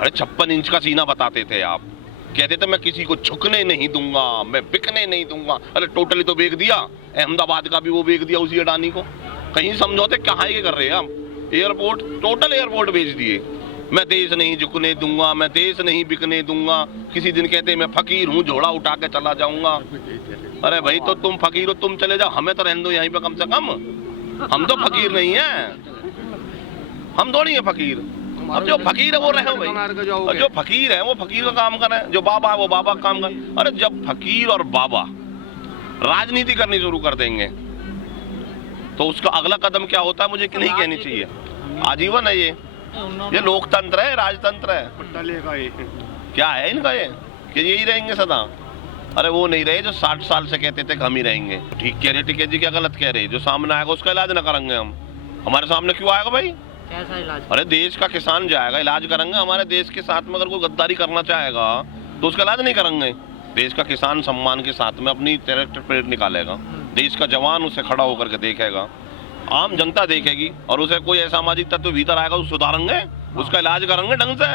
अरे 56 इंच का सीना बताते थे आप, कहते थे मैं किसी को झुकने नहीं दूंगा, मैं बिकने नहीं दूंगा। अरे टोटली तो बेच दिया, अहमदाबाद का भी वो बेच दिया उसी अडानी को। कहीं समझौते कहाँ ये कर रहे हैं हम? एयरपोर्ट, टोटल एयरपोर्ट बेच दिए। मैं देश नहीं झुकने दूंगा, मैं देश नहीं बिकने दूंगा। किसी दिन कहते मैं फकीर हूँ, झोला उठा के चला जाऊंगा। अरे भाई तो तुम फकीर हो, तुम चले जाओ, हमें तो रहने दो यहीं पे कम से कम। हम तो फकीर नहीं है, हम थोड़ी है फकीर। अब जो फकीर है वो रहे भाई, और जो फकीर है वो फकीर का काम कर रहे हैं, जो बाबा है वो बाबा का काम कर। अरे जब फकीर और बाबा राजनीति करनी शुरू कर देंगे तो उसका अगला कदम क्या होता है मुझे नहीं कहनी चाहिए। आजीवन है ये लोकतंत्र है, राजतंत्र है। क्या है इनका ये कि यही रहेंगे सदा? अरे वो नहीं रहे जो 60 साल से कहते थे हम ही रहेंगे। ठीक कह रहे टिकैत जी, क्या गलत कह रहे? जो सामने आएगा उसका इलाज ना करेंगे हम? हमारे सामने क्यों आएगा भाई? कैसा इलाज? अरे देश का किसान जाएगा, इलाज करेंगे। हमारे देश के साथ में अगर कोई गद्दारी करना चाहेगा तो उसका इलाज नहीं करेंगे। देश का किसान सम्मान के साथ में अपनी ट्रैक्टर परेड निकालेगा, देश का जवान उसे खड़ा होकर के देखेगा, आम जनता देखेगी, और उसे कोई असामाजिक तत्व भीतर आएगा उसे सुधारेंगे, उसका इलाज करेंगे ढंग से।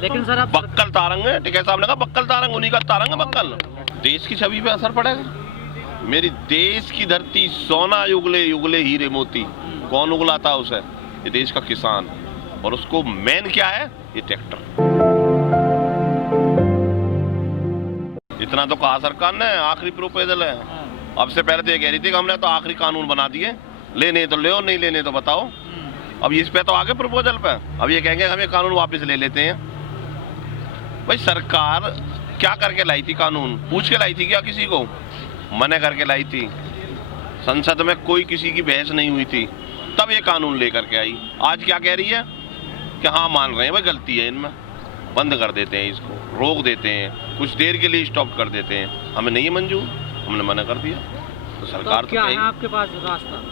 लेकिन सर आप बक्कल तारेंगे, टिकैत साहब ने कहा बक्कल तारेंगे, उन्हीं का तारेंगे बक्कल। देश की छवि पे असर पड़ेगा। मेरी देश की धरती सोना युगले युगले हीरे मोती, कौन उगलाता उसे? ये देश का किसान, और उसको मेन क्या है? ये ट्रैक्टर। इतना तो कहा सरकार ने, आखिरी प्रोपोजल है। अब से पहले तो ये कह रही थी कि हमने तो आखिरी कानून बना दिए, लेने तो ले, नहीं लेने तो बताओ। अब इस पे तो आगे प्रपोजल पे अब ये कहेंगे हम ये कानून वापस ले लेते हैं। भाई सरकार क्या करके लाई थी कानून? पूछ के लाई थी क्या किसी को? मना करके लाई थी। संसद में कोई किसी की बहस नहीं हुई थी, तब ये कानून लेकर के आई। आज क्या कह रही है कि हाँ मान रहे हैं भाई गलती है इनमें, बंद कर देते हैं, इसको रोक देते हैं, कुछ देर के लिए स्टॉप कर देते हैं। हमें नहीं है मंजूर, हमने मना कर दिया। तो सरकार तो क्या है आपके पास रास्ता?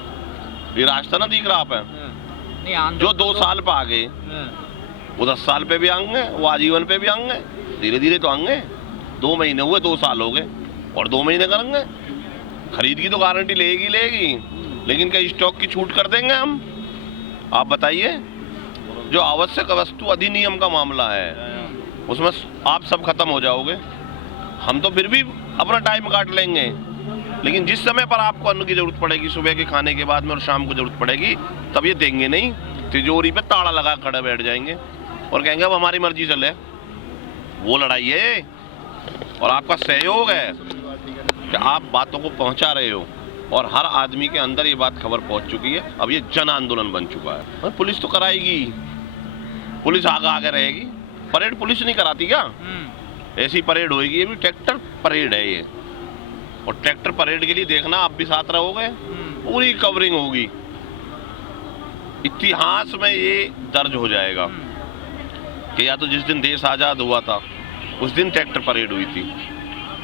ये रास्ता ना दिख रहा आप है नहीं, जो 2 साल पे आ गए वो 10 साल पे भी आएंगे, वो आजीवन पे भी आएंगे, धीरे धीरे तो आएंगे। 2 महीने हुए, 2 साल हो गए, और 2 महीने करेंगे। खरीद की तो गारंटी लेगी, लेकिन क्या स्टॉक की छूट कर देंगे हम? आप बताइए। जो आवश्यक वस्तु अधिनियम का मामला है उसमें आप सब खत्म हो जाओगे। हम तो फिर भी अपना टाइम काट लेंगे, लेकिन जिस समय पर आपको अन्न की जरूरत पड़ेगी, सुबह के खाने के बाद में और शाम को जरूरत पड़ेगी, तब ये देंगे नहीं। तिजोरी पे ताला लगा खड़े बैठ जाएंगे और कहेंगे अब हमारी मर्जी चले। वो लड़ाई है, और आपका सहयोग है कि आप बातों को पहुंचा रहे हो, और हर आदमी के अंदर ये बात खबर पहुंच चुकी है। अब ये जन आंदोलन बन चुका है। और पुलिस तो कराएगी, पुलिस आगे रहेगी। परेड पुलिस नहीं कराती क्या? ऐसी परेड होगी, ये भी ट्रैक्टर परेड है ये। और ट्रैक्टर परेड के लिए देखना आप भी साथ रहोगे, पूरी कवरिंग होगी। इतिहास में ये दर्ज हो जाएगा कि या तो जिस दिन देश आजाद हुआ था उस दिन ट्रैक्टर परेड हुई थी,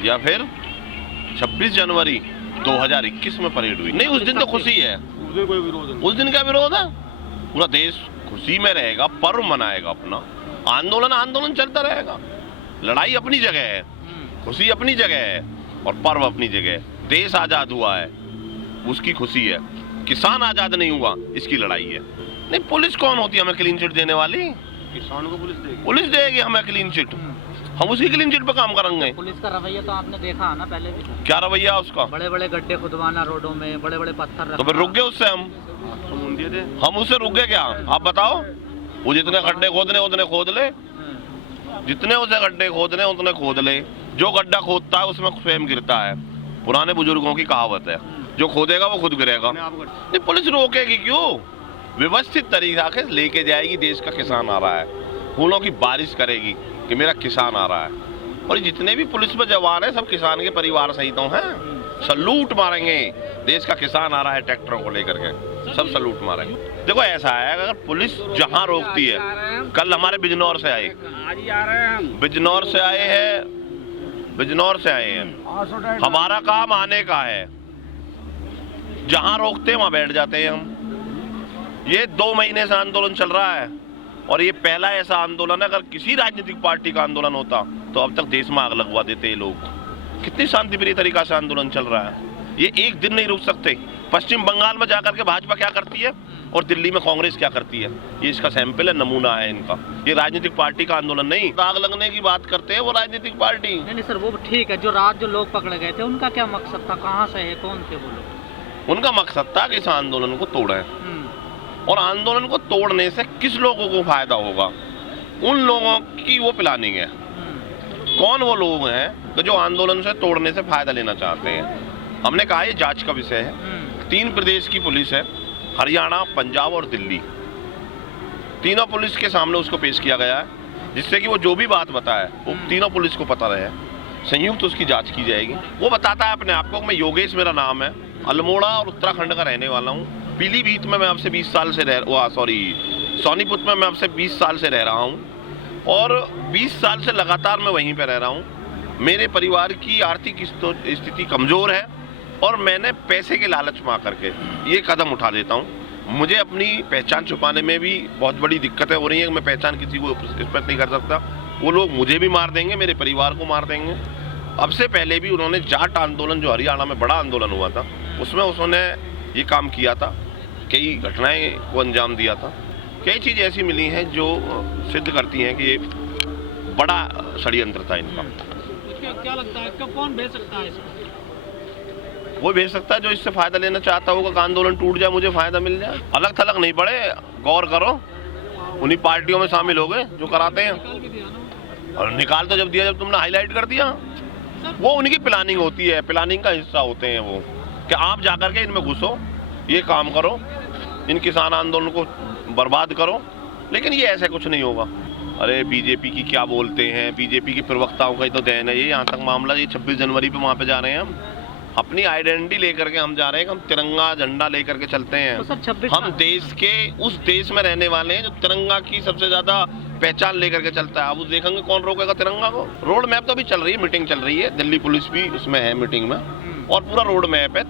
या फिर 26 जनवरी 2021 में परेड हुई। नहीं, उस दिन तो खुशी है, उस दिन क्या विरोध है? पूरा देश खुशी में रहेगा, पर्व मनाएगा अपना। आंदोलन चलता रहेगा। लड़ाई अपनी जगह है, खुशी अपनी जगह है, और पर्व अपनी जगह है। देश आजाद हुआ है उसकी खुशी है, किसान आजाद नहीं हुआ इसकी लड़ाई है। नहीं, पुलिस कौन होती है हमें क्लीन चिट देने वाली? किसान को पुलिस देगी हमें क्लीन चिट, हम उसी क्लीन चिट पे काम करेंगे। पुलिस का रवैया तो आपने देखा ना पहले भी। क्या रवैया उसका? बड़े बड़े गड्ढे खुदवाना रोडों में, बड़े बड़े पत्थर। तो फिर रुक गए उससे हम उससे रुक गए क्या? आप बताओ। वो जितने गड्ढे खोदने उतने खोद ले, जितने उसे गड्ढे खोदने उतने खोद ले। जो गड्ढा खोदता है उसमें स्वयं गिरता है। पुराने बुजुर्गों की कहावत है, जो खोदेगा वो खुद गिरेगा। नहीं, पुलिस रोकेगी क्यों? व्यवस्थित तरीका से लेके जाएगी। देश का किसान आ रहा है, फूलों की बारिश करेगी कि मेरा किसान आ रहा है। और जितने भी पुलिस में जवान है सब किसान के परिवार सहित हैं। सलूट मारेंगे, देश का किसान आ रहा है ट्रैक्टरों को लेकर के, सब सलूट मारेंगे। देखो ऐसा है, अगर पुलिस जहां रोकती है, कल हमारे बिजनौर से आए, बिजनौर से आए हैं। हमारा काम आने का है, जहां रोकते हैं वहां बैठ जाते हैं हम। ये 2 महीने से आंदोलन चल रहा है, और ये पहला ऐसा आंदोलन है। अगर किसी राजनीतिक पार्टी का आंदोलन होता तो अब तक देश में आग लगवा देते ये लोग। कितनी शांतिप्रिय तरीका से आंदोलन चल रहा है। ये एक दिन नहीं रुक सकते। पश्चिम बंगाल में जाकर के भाजपा क्या करती है? और दिल्ली में कांग्रेस क्या करती है। ये इसका सैंपल है, नमूना है इनका। ये राजनीतिक पार्टी का आंदोलन नहीं। आग लगने की बात करते हैं वो राजनीतिक पार्टी। नहीं सर, वो ठीक है। जो रात जो लोग पकड़े गए थे उनका क्या मकसद था, कहाँ से है, कौन थे वो लोग? उनका मकसद था कि इस आंदोलन को तोड़ें, और आंदोलन को तोड़ने से किस लोगों को फायदा होगा, उन लोगों की वो प्लानिंग है। कौन वो लोग हैं कि जो आंदोलन से तोड़ने से फायदा लेना चाहते हैं। हमने कहा ये जांच का विषय है। 3 प्रदेश की पुलिस है, हरियाणा, पंजाब और दिल्ली। तीनों पुलिस के सामने उसको पेश किया गया है, जिससे कि वो जो भी बात बताए वो तीनों पुलिस को पता रहे। संयुक्त उसकी जांच की जाएगी। वो बताता है अपने आप को, मैं योगेश मेरा नाम है, अल्मोड़ा और उत्तराखंड का रहने वाला हूँ। पीलीभीत में मैं आपसे 20 साल से सोनीपत में मैं आपसे 20 साल से रह रहा हूँ, और 20 साल से लगातार मैं वहीं पे रह रहा हूँ। मेरे परिवार की आर्थिक स्थिति कमज़ोर है, और मैंने पैसे के लालच में आकर के ये कदम उठा लेता हूँ। मुझे अपनी पहचान छुपाने में भी बहुत बड़ी दिक्कतें हो रही हैं। मैं पहचान किसी को स्पष्ट नहीं कर सकता। वो लोग मुझे भी मार देंगे, मेरे परिवार को मार देंगे। अब से पहले भी उन्होंने जाट आंदोलन, जो हरियाणा में बड़ा आंदोलन हुआ था, उसमें उन्होंने ये काम किया था, कई घटनाएं को अंजाम दिया था। कई चीज़ ऐसी मिली हैं जो सिद्ध करती हैं कि ये बड़ा षड्यंत्र था इनका। क्या लगता है कौन भेज सकता है इसको? वो भेज सकता है जो इससे फायदा लेना चाहता होगा कि आंदोलन टूट जाए, मुझे फायदा मिल जाए। अलग थलग नहीं पड़े, गौर करो। उन्हीं पार्टियों में शामिल हो गए जो कराते हैं। और निकाल तो जब दिया, जब तुमने हाईलाइट कर दिया। वो उनकी प्लानिंग होती है, प्लानिंग का हिस्सा होते हैं वो, कि आप जाकर के इनमें घुसो, ये काम करो, इन किसान आंदोलन को बर्बाद करो। लेकिन ये ऐसा कुछ नहीं होगा। अरे बीजेपी की क्या बोलते हैं, बीजेपी के प्रवक्ताओं का ही तो देन है ये। यहाँ तक मामला, ये 26 जनवरी पे वहाँ पे जा रहे हैं हम, अपनी आइडेंटिटी लेकर के हम जा रहे हैं, हम तिरंगा झंडा लेकर के चलते हैं। तो सर 26 हम देश के उस देश में रहने वाले हैं जो तिरंगा की सबसे ज्यादा पहचान लेकर के चलता है। अब उस देखेंगे कौन रोकेगा तिरंगा को। रोड मैप तो अभी चल रही है, मीटिंग चल रही है, दिल्ली पुलिस भी उसमें है मीटिंग में, और पूरा रोड मैप है।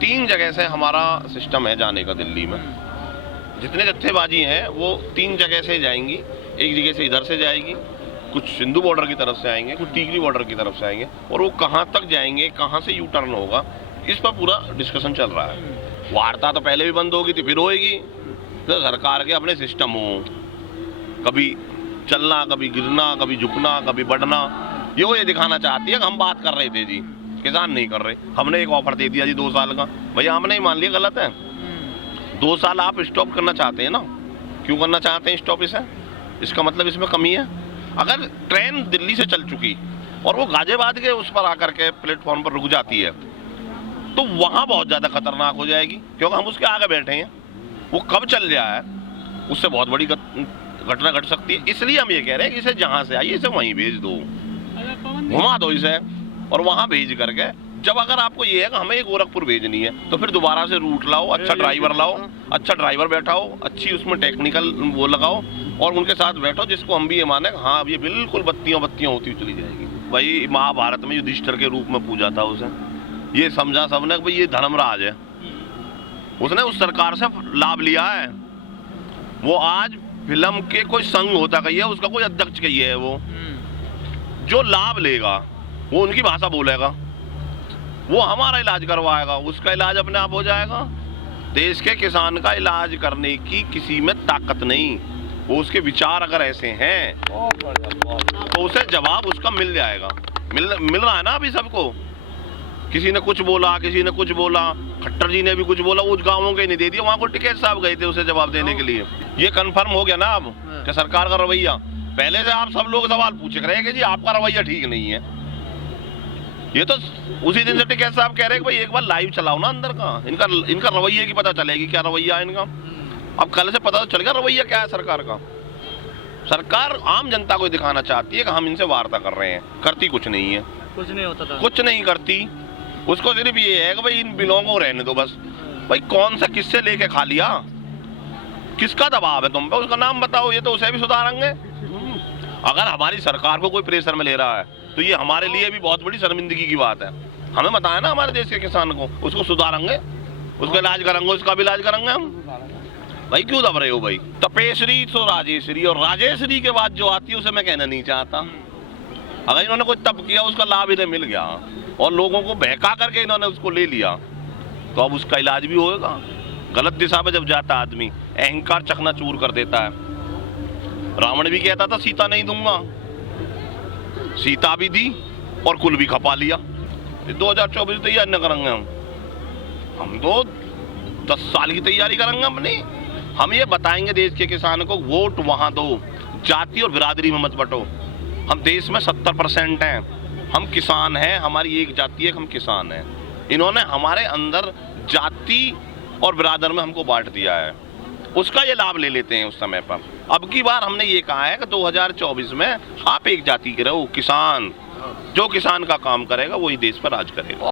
3 जगह से हमारा सिस्टम है जाने का दिल्ली में। जितने जत्थेबाजी हैं वो 3 जगह से जाएंगी। एक जगह से इधर से जाएगी, कुछ सिंधु बॉर्डर की तरफ से आएंगे, कुछ टीकरी बॉर्डर की तरफ से आएंगे, और वो कहाँ तक जाएंगे, कहाँ से यू टर्न होगा, इस पर पूरा डिस्कशन चल रहा है। वार्ता तो पहले भी बंद होगी थी, फिर होएगी। तो सरकार के अपने सिस्टम हो, कभी चलना, कभी गिरना, कभी झुकना, कभी बढ़ना, ये दिखाना चाहती है कि हम बात कर रहे थे जी, किसान नहीं कर रहे। हमने एक ऑफर दे दिया जी 2 साल का, भैया हमने ही मान लिया गलत है। 2 साल आप स्टॉप करना चाहते हैं ना, क्यों करना चाहते हैं स्टॉप? इसका मतलब इसमें कमी है। अगर ट्रेन दिल्ली से चल चुकी और वो गाजियाबाद के उस पर आकर के प्लेटफॉर्म पर रुक जाती है, तो वहाँ बहुत ज़्यादा खतरनाक हो जाएगी, क्योंकि हम उसके आगे बैठे हैं। वो कब चल जाए उससे बहुत बड़ी घटना घट सकती है। इसलिए हम ये कह रहे हैं कि इसे जहाँ से आइए इसे वहीं भेज दो, घुमा दो इसे, और वहाँ भेज करके जब अगर आपको ये है कि हमें गोरखपुर भेजनी है, तो फिर दोबारा से रूट लाओ, अच्छा ड्राइवर लाओ, अच्छा ड्राइवर बैठाओ, अच्छी उसमें टेक्निकल वो लगाओ, और उनके साथ बैठो जिसको हम भी ये माने हाँ अब ये बिल्कुल बत्तियां होती हुई चली जाएगी। भाई महाभारत में युधिष्ठिर के रूप में पूजा था उसे, ये समझा सबने कि भाई ये धर्मराज है, उसने उस सरकार से लाभ लिया है। वो आज फिल्म के कोई संघ होता कही है, उसका कोई अध्यक्ष कही है, वो जो लाभ लेगा वो उनकी भाषा बोलेगा, वो हमारा इलाज करवाएगा, उसका इलाज अपने आप हो जाएगा। देश के किसान का इलाज करने की किसी में ताकत नहीं। वो उसके विचार अगर ऐसे हैं तो उसे जवाब उसका मिल जाएगा। मिल रहा है ना अभी सबको। किसी ने कुछ बोला, किसी ने कुछ बोला, खट्टर जी ने भी कुछ बोला, उस गाँवों के नहीं दे दिया, वहाँ को टिकैत साहब गए थे उसे जवाब देने के लिए। ये कन्फर्म हो गया ना अब कि सरकार का रवैया। पहले से आप सब लोग सवाल पूछ रहे हैं कि जी आपका रवैया ठीक नहीं है। ये तो उसी दिन से टिकैत साहब कह रहे हैं कि भाई एक बार लाइव चलाओ ना अंदर का, इनका रवैये की पता चलेगी क्या रवैया है इनका। अब कल से पता तो चल गया रवैया क्या है सरकार का। सरकार आम जनता को दिखाना चाहती है कि हम इनसे वार्ता कर रहे हैं, करती कुछ नहीं है, कुछ नहीं होता था, कुछ नहीं करती। उसको सिर्फ ये है कि भाई इन बिलों को रहने दो बस। भाई कौन सा किससे लेके खा लिया, किसका दबाव है तुम पे, उसका नाम बताओ, ये तो उसे भी सुधारेंगे। अगर हमारी सरकार को कोई प्रेशर में ले रहा है तो ये हमारे लिए भी बहुत बड़ी शर्मिंदगी की बात है। हमें बताया ना हमारे देश के किसान को, उसको सुधारेंगे, उसका इलाज करेंगे, उसका भी इलाज करेंगे हम। भाई क्यों दब रहे हो भाई? तपेश्वरी तो राजेश्वरी, और राजेश्वरी के बाद जो आती है उसे मैं कहना नहीं चाहता। अगर इन्होंने कोई तप किया उसका लाभ इन्हें मिल गया और लोगों को बहका करके इन्होंने उसको ले लिया, तो अब उसका इलाज भी होगा। गलत दिशा में जब जाता आदमी, अहंकार चकनाचूर कर देता है। रावण भी कहता था सीता नहीं दूंगा, सीता भी दी और कुल भी खपा लिया। 2024 तैयार न करेंगे हम तो 10 साल की तैयारी करेंगे अपनी। हम ये बताएंगे देश के किसान को, वोट वहां दो, जाति और बिरादरी में मत बटो। हम देश में 70% हैं, हम किसान हैं, हमारी एक जाति है, हम किसान हैं। इन्होंने हमारे अंदर जाति और बिरादर में हमको बांट दिया है, उसका ये लाभ ले लेते हैं उस समय पर। अब की बार हमने ये कहा है कि 2024 में आप एक जाति के रहो, किसान। जो किसान का काम करेगा वही देश पर राज करेगा।